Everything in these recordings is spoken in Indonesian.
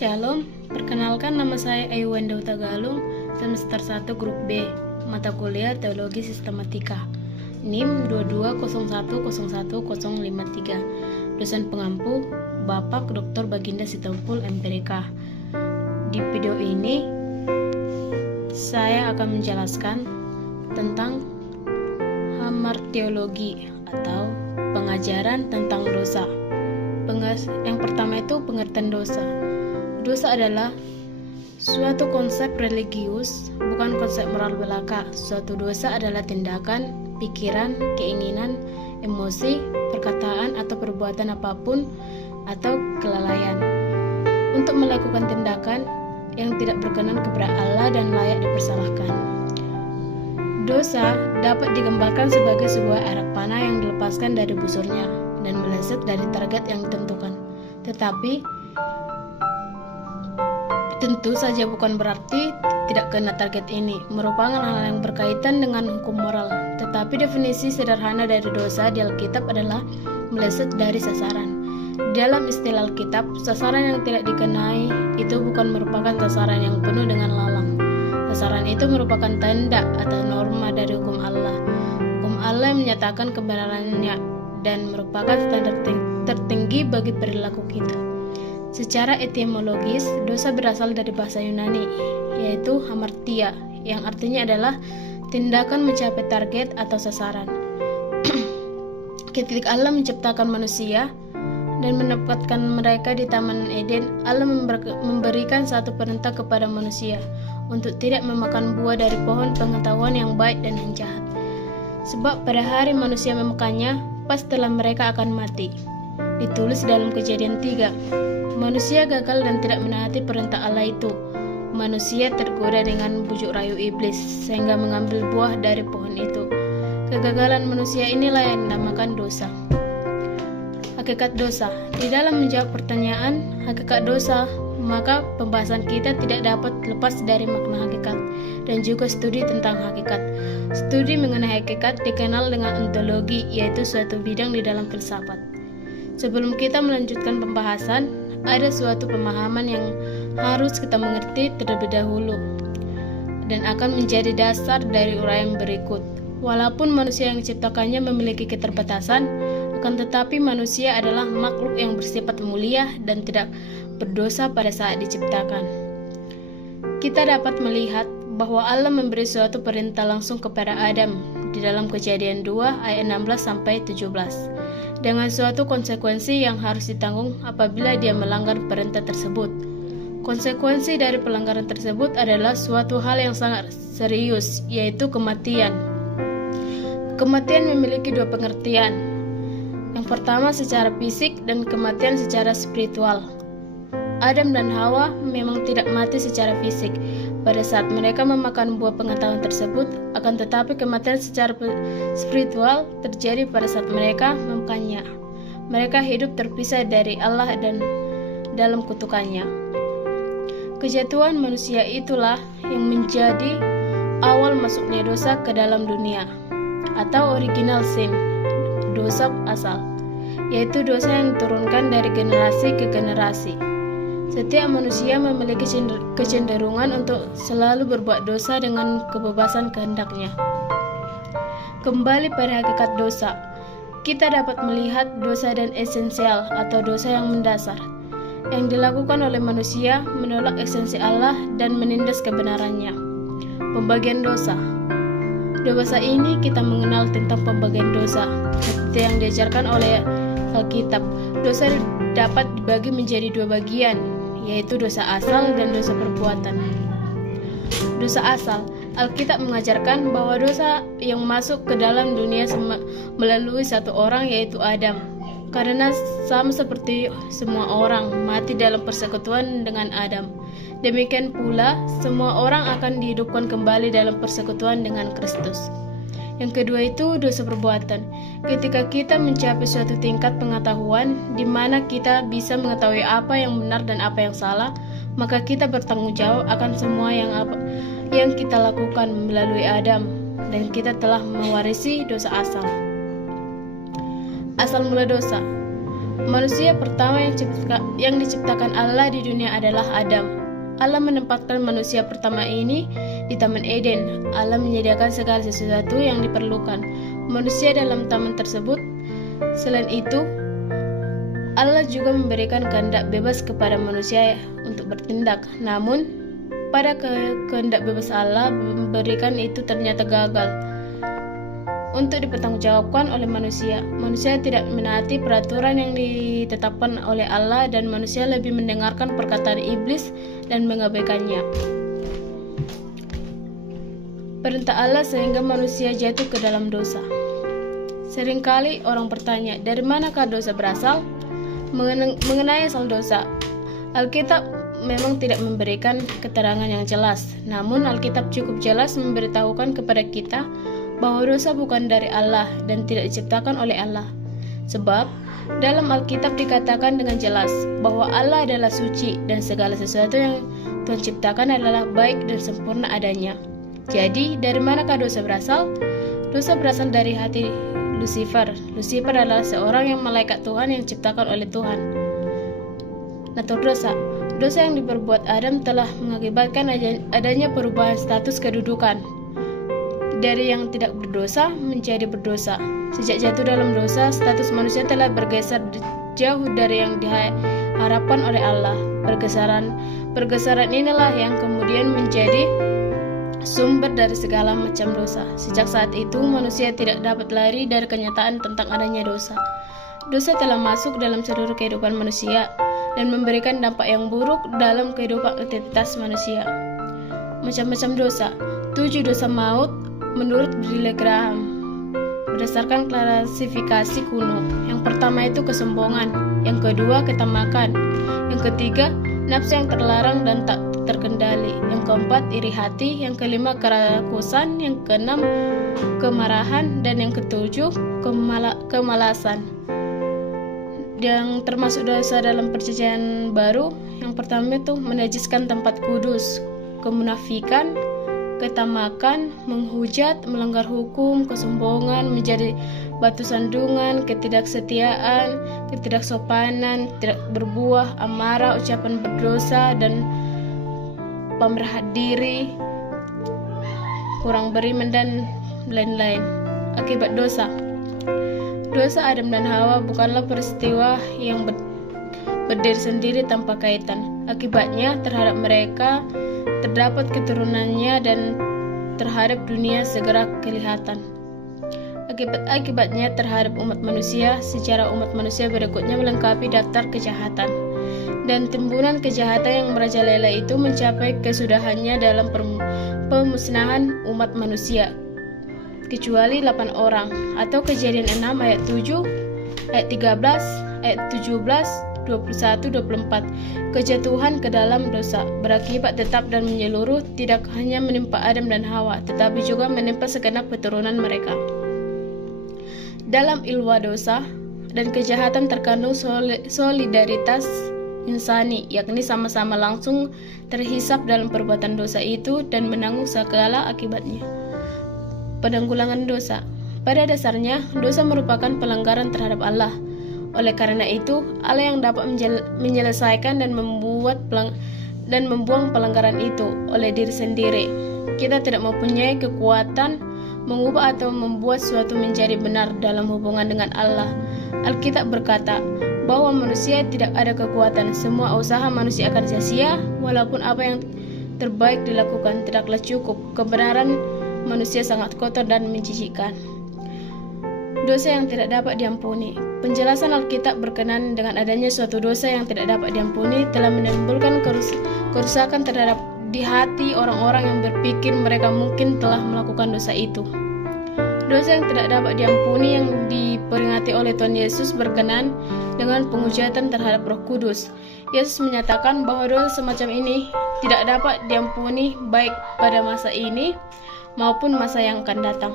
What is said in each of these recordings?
Shalom, perkenalkan nama saya Ayu Wenda Utagalung, semester 1 grup B, mata kuliah Teologi Sistematika, NIM 221011053. Dosen pengampu Bapak Dr. Baginda Sitompul MPDK. Di video ini saya akan menjelaskan tentang hamartiologi atau pengajaran tentang dosa. Yang pertama itu pengertian dosa. Dosa adalah suatu konsep religius, bukan konsep moral belaka. Suatu dosa adalah tindakan, pikiran, keinginan, emosi, perkataan atau perbuatan apapun atau kelalaian untuk melakukan tindakan yang tidak berkenan kepada Allah dan layak dipersalahkan. Dosa dapat digambarkan sebagai sebuah arak panah yang dilepaskan dari busurnya dan meleset dari target yang ditentukan. Tetapi tentu saja bukan berarti tidak kena target ini, merupakan hal yang berkaitan dengan hukum moral. Tetapi definisi sederhana dari dosa di Alkitab adalah meleset dari sasaran. Dalam istilah Alkitab, sasaran yang tidak dikenai itu bukan merupakan sasaran yang penuh dengan lalang. Sasaran itu merupakan tanda atau norma dari hukum Allah. Hukum Allah yang menyatakan kebenarannya dan merupakan standar tertinggi bagi perilaku kita. Secara etimologis, dosa berasal dari bahasa Yunani, yaitu hamartia, yang artinya adalah tindakan mencapai target atau sasaran. Ketika Allah menciptakan manusia dan menempatkan mereka di Taman Eden, Allah memberikan satu perintah kepada manusia untuk tidak memakan buah dari pohon pengetahuan yang baik dan yang jahat. Sebab pada hari manusia memakannya, pastilah mereka akan mati. Ditulis dalam Kejadian 3. Manusia gagal dan tidak menaati perintah Allah itu. Manusia tergoda dengan bujuk rayu iblis sehingga mengambil buah dari pohon itu. Kegagalan manusia inilah yang dinamakan dosa. Hakikat dosa. Di dalam menjawab pertanyaan hakikat dosa, maka pembahasan kita tidak dapat lepas dari makna hakikat dan juga studi tentang hakikat. Studi mengenai hakikat dikenal dengan ontologi, yaitu suatu bidang di dalam filsafat. Sebelum kita melanjutkan pembahasan, ada suatu pemahaman yang harus kita mengerti terlebih dahulu dan akan menjadi dasar dari uraian berikut. Walaupun manusia yang diciptakannya memiliki keterbatasan, akan tetapi manusia adalah makhluk yang bersifat mulia dan tidak berdosa pada saat diciptakan. Kita dapat melihat bahwa Allah memberi suatu perintah langsung kepada Adam di dalam Kejadian 2 ayat 16-17 dengan suatu konsekuensi yang harus ditanggung apabila dia melanggar perintah tersebut. Konsekuensi dari pelanggaran tersebut adalah suatu hal yang sangat serius, yaitu kematian. Kematian memiliki dua pengertian. Yang pertama secara fisik dan kematian secara spiritual. Adam dan Hawa memang tidak mati secara fisik pada saat mereka memakan buah pengetahuan tersebut, akan tetapi kematian secara spiritual terjadi pada saat mereka memakannya. Mereka hidup terpisah dari Allah dan dalam kutukannya. Kejatuhan manusia itulah yang menjadi awal masuknya dosa ke dalam dunia, atau original sin, dosa asal, yaitu dosa yang diturunkan dari generasi ke generasi. Setiap manusia memiliki kecenderungan untuk selalu berbuat dosa dengan kebebasan kehendaknya. Kembali pada hakikat dosa, kita dapat melihat dosa dan esensial atau dosa yang mendasar, yang dilakukan oleh manusia menolak esensi Allah dan menindas kebenarannya. Pembagian dosa. Di bahasa ini kita mengenal tentang pembagian dosa, seperti yang diajarkan oleh Alkitab. Dosa dapat dibagi menjadi dua bagian, yaitu dosa asal dan dosa perbuatan. Dosa asal, Alkitab mengajarkan bahwa dosa yang masuk ke dalam dunia melalui satu orang, yaitu Adam. Karena sama seperti semua orang mati dalam persekutuan dengan Adam, demikian pula semua orang akan dihidupkan kembali dalam persekutuan dengan Kristus. Yang kedua itu dosa perbuatan. Ketika kita mencapai suatu tingkat pengetahuan di mana kita bisa mengetahui apa yang benar dan apa yang salah, maka kita bertanggung jawab akan semua yang kita lakukan melalui Adam, dan kita telah mewarisi dosa asal. Asal mula dosa. Manusia pertama yang diciptakan Allah di dunia adalah Adam. Allah menempatkan manusia pertama ini di Taman Eden. Allah menyediakan segala sesuatu yang diperlukan manusia dalam taman tersebut. Selain itu, Allah juga memberikan kehendak bebas kepada manusia untuk bertindak. Namun, pada kehendak bebas Allah memberikan itu ternyata gagal untuk dipertanggungjawabkan oleh manusia. Manusia tidak menaati peraturan yang ditetapkan oleh Allah dan manusia lebih mendengarkan perkataan iblis dan mengabaikannya. Perintah Allah sehingga manusia jatuh ke dalam dosa. Seringkali orang bertanya, dari manakah dosa berasal? Mengenai asal dosa, Alkitab memang tidak memberikan keterangan yang jelas. Namun Alkitab cukup jelas memberitahukan kepada kita bahwa dosa bukan dari Allah dan tidak diciptakan oleh Allah. Sebab dalam Alkitab dikatakan dengan jelas bahwa Allah adalah suci dan segala sesuatu yang Tuhan ciptakan adalah baik dan sempurna adanya. Jadi, dari manakah dosa berasal? Dosa berasal dari hati Lucifer. Lucifer adalah seorang yang malaikat Tuhan yang diciptakan oleh Tuhan. Natur dosa. Dosa yang diperbuat Adam telah mengakibatkan adanya perubahan status kedudukan dari yang tidak berdosa menjadi berdosa. Sejak jatuh dalam dosa, status manusia telah bergeser jauh dari yang diharapkan oleh Allah. Pergeseran inilah yang kemudian menjadi sumber dari segala macam dosa. Sejak saat itu, manusia tidak dapat lari dari kenyataan tentang adanya dosa. Dosa telah masuk dalam seluruh kehidupan manusia dan memberikan dampak yang buruk dalam kehidupan identitas manusia. Macam-macam dosa. 7 dosa maut menurut Billy Graham berdasarkan klasifikasi kuno. Yang pertama itu kesombongan, yang kedua ketamakan, yang ketiga nafsu yang terlarang dan tak terkendali, yang keempat iri hati, yang kelima kerakusan, yang keenam kemarahan, dan yang ketujuh kemalasan. Yang termasuk dosa dalam perjanjian baru, yang pertama itu menajiskan tempat kudus, kemunafikan, ketamakan, menghujat, melanggar hukum, kesombongan, menjadi batu sandungan, ketidaksetiaan, ketidaksopanan, tidak berbuah, amarah, ucapan berdosa, dan pemerhati diri, kurang beriman, dan lain-lain. Akibat dosa. Dosa Adam dan Hawa bukanlah peristiwa yang berdiri sendiri tanpa kaitan. Akibatnya terhadap mereka terdapat keturunannya dan terhadap dunia segera kelihatan. Akibatnya terhadap umat manusia, secara umat manusia berikutnya melengkapi daftar kejahatan. Dan timbunan kejahatan yang merajalela itu mencapai kesudahannya dalam pemusnahan umat manusia, kecuali 8 orang, atau Kejadian 6 ayat 7, ayat 13, ayat 17, 21, 24. Kejatuhan ke dalam dosa berakibat tetap dan menyeluruh, tidak hanya menimpa Adam dan Hawa, tetapi juga menimpa segenap keturunan mereka. Dalam ilmu dosa dan kejahatan terkandung solidaritas insani, yakni sama-sama langsung terhisap dalam perbuatan dosa itu dan menanggung segala akibatnya. Penanggulangan dosa. Pada dasarnya, dosa merupakan pelanggaran terhadap Allah. Oleh karena itu, Allah yang dapat menyelesaikan dan membuang pelanggaran itu oleh diri sendiri. Kita tidak mempunyai kekuatan mengubah atau membuat sesuatu menjadi benar dalam hubungan dengan Allah. Alkitab berkata bahwa manusia tidak ada kekuatan. Semua usaha manusia akan sia-sia, walaupun apa yang terbaik dilakukan tidaklah cukup. Kebenaran manusia sangat kotor dan menjijikkan. Dosa yang tidak dapat diampuni. Penjelasan Alkitab berkenaan dengan adanya suatu dosa yang tidak dapat diampuni telah menimbulkan kerusakan terhadap di hati orang-orang yang berpikir mereka mungkin telah melakukan dosa itu. Dosa yang tidak dapat diampuni yang diperingati oleh Tuhan Yesus berkenaan dengan penghujatan terhadap Roh Kudus. Yesus menyatakan bahwa dosa semacam ini tidak dapat diampuni baik pada masa ini maupun masa yang akan datang.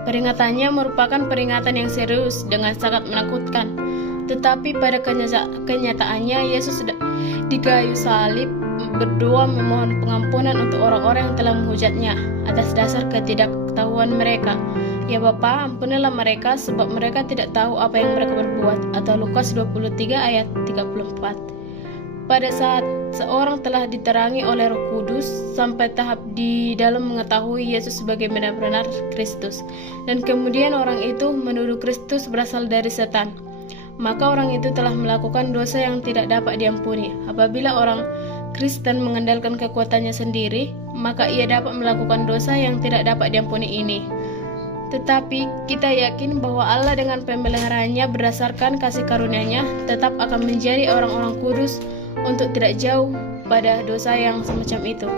Peringatannya merupakan peringatan yang serius dengan sangat menakutkan. Tetapi pada kenyataannya Yesus di kayu salib berdoa memohon pengampunan untuk orang-orang yang telah menghujatnya atas dasar ketidaktahuan mereka. Ya Bapa, ampunilah mereka sebab mereka tidak tahu apa yang mereka berbuat. Atau Lukas 23 ayat 34. Pada saat seorang telah diterangi oleh Roh Kudus sampai tahap di dalam mengetahui Yesus sebagai benar-benar Kristus, dan kemudian orang itu menuduh Kristus berasal dari setan, maka orang itu telah melakukan dosa yang tidak dapat diampuni. Apabila orang Kristen mengandalkan kekuatannya sendiri, maka ia dapat melakukan dosa yang tidak dapat diampuni ini. Tetapi kita yakin bahwa Allah dengan pemeliharaannya berdasarkan kasih karunia-Nya tetap akan menjadi orang-orang kudus untuk tidak jauh pada dosa yang semacam itu.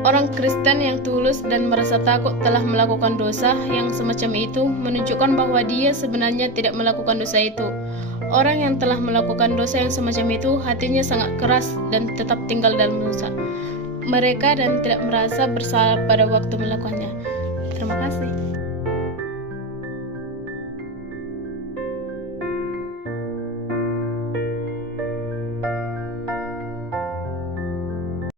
Orang Kristen yang tulus dan merasa takut telah melakukan dosa yang semacam itu menunjukkan bahwa dia sebenarnya tidak melakukan dosa itu. Orang yang telah melakukan dosa yang semacam itu hatinya sangat keras dan tetap tinggal dalam dosa mereka dan tidak merasa bersalah pada waktu melakukannya. Terima kasih.